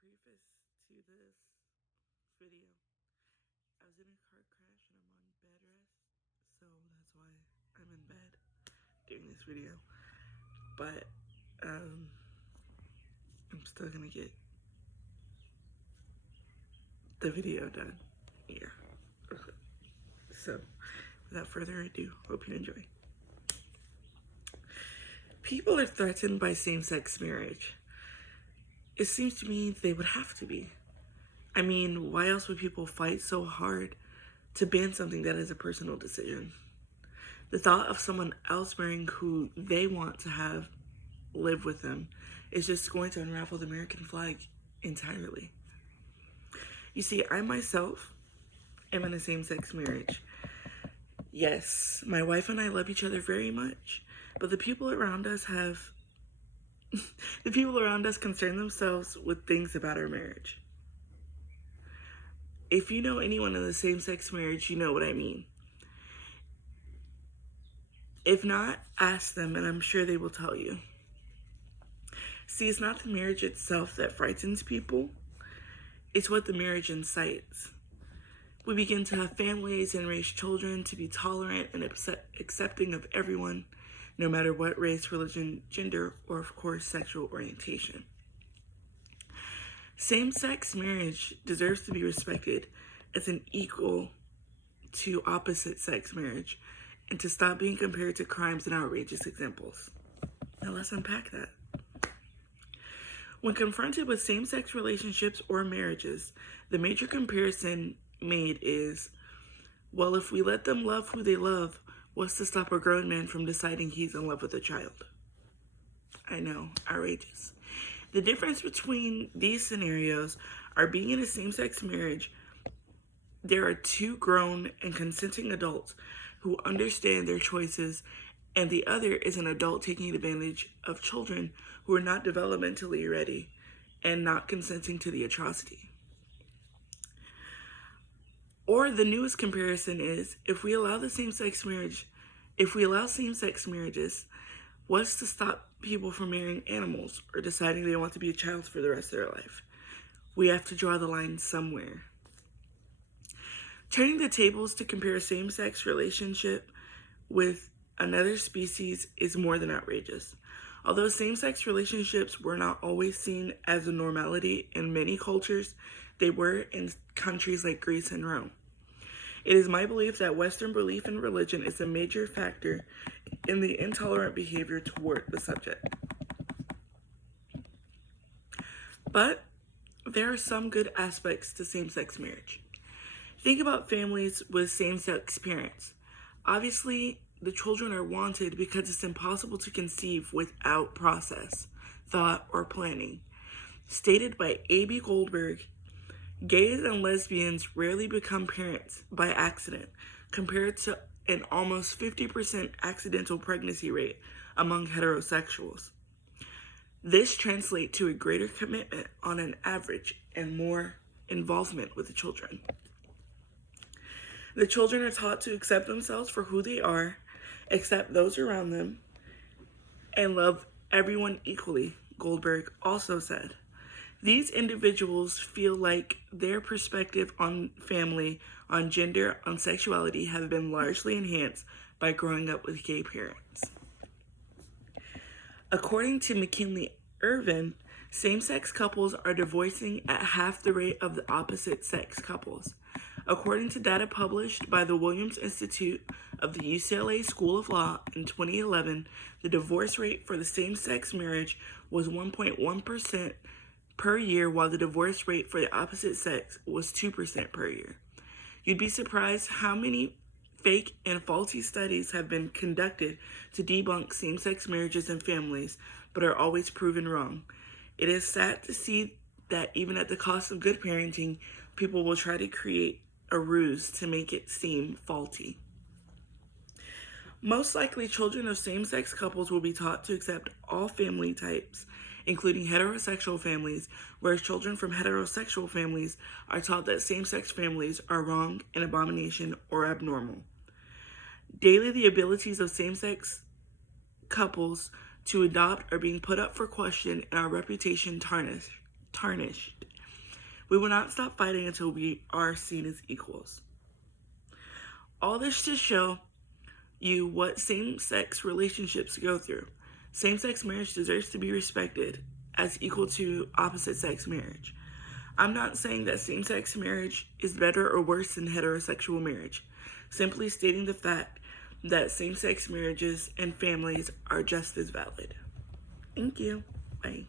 preface to this video, I was in a car crash and I'm on bed rest, so that's why I'm in bed doing this video. But I'm still gonna get the video done here. Okay. So without further ado, hope you enjoy. People are threatened by same-sex marriage. It seems to me they would have to be. I mean, why else would people fight so hard to ban something that is a personal decision? The thought of someone else marrying who they want to have live with them is just going to unravel the American flag entirely. You see, I myself am in a same-sex marriage. Yes, my wife and I love each other very much, but the people around us concern themselves with things about our marriage. If you know anyone in a same-sex marriage, you know what I mean. If not, ask them and I'm sure they will tell you. See, it's not the marriage itself that frightens people. It's what the marriage incites. We begin to have families and raise children to be tolerant and accepting of everyone, no matter what race, religion, gender, or of course, sexual orientation. Same-sex marriage deserves to be respected as an equal to opposite-sex marriage and to stop being compared to crimes and outrageous examples. Now let's unpack that. When confronted with same-sex relationships or marriages, the major comparison made is, well, if we let them love who they love, what's to stop a grown man from deciding he's in love with a child? I know, outrageous. The difference between these scenarios are being in a same-sex marriage, there are two grown and consenting adults who understand their choices, and the other is an adult taking advantage of children who are not developmentally ready and not consenting to the atrocity. Or the newest comparison is, if we allow same-sex marriages, what's to stop people from marrying animals or deciding they want to be a child for the rest of their life? We have to draw the line somewhere. Turning the tables to compare a same-sex relationship with another species is more than outrageous. Although same-sex relationships were not always seen as a normality in many cultures, they were in countries like Greece and Rome. It is my belief that Western belief in religion is a major factor in the intolerant behavior toward the subject. But there are some good aspects to same-sex marriage. Think about families with same-sex parents. Obviously, the children are wanted because it's impossible to conceive without process, thought, or planning. Stated by A.B. Goldberg, gays and lesbians rarely become parents by accident, compared to an almost 50% accidental pregnancy rate among heterosexuals. This translates to a greater commitment on an average and more involvement with the children. The children are taught to accept themselves for who they are, accept those around them, and love everyone equally, Goldberg also said. These individuals feel like their perspective on family, on gender, on sexuality have been largely enhanced by growing up with gay parents. According to McKinley Irvin, same-sex couples are divorcing at half the rate of the opposite-sex couples. According to data published by the Williams Institute of the UCLA School of Law in 2011, the divorce rate for the same-sex marriage was 1.1% per year, while the divorce rate for the opposite sex was 2% per year. You'd be surprised how many fake and faulty studies have been conducted to debunk same-sex marriages and families, but are always proven wrong. It is sad to see that even at the cost of good parenting, people will try to create a ruse to make it seem faulty. Most likely, children of same-sex couples will be taught to accept all family types, including heterosexual families, whereas children from heterosexual families are taught that same-sex families are wrong, an abomination, or abnormal. Daily, the abilities of same-sex couples to adopt are being put up for question and our reputation tarnished. We will not stop fighting until we are seen as equals. All this to show you what same-sex relationships go through. Same-sex marriage deserves to be respected as equal to opposite-sex marriage. I'm not saying that same-sex marriage is better or worse than heterosexual marriage, simply stating the fact that same-sex marriages and families are just as valid. Thank you. Bye.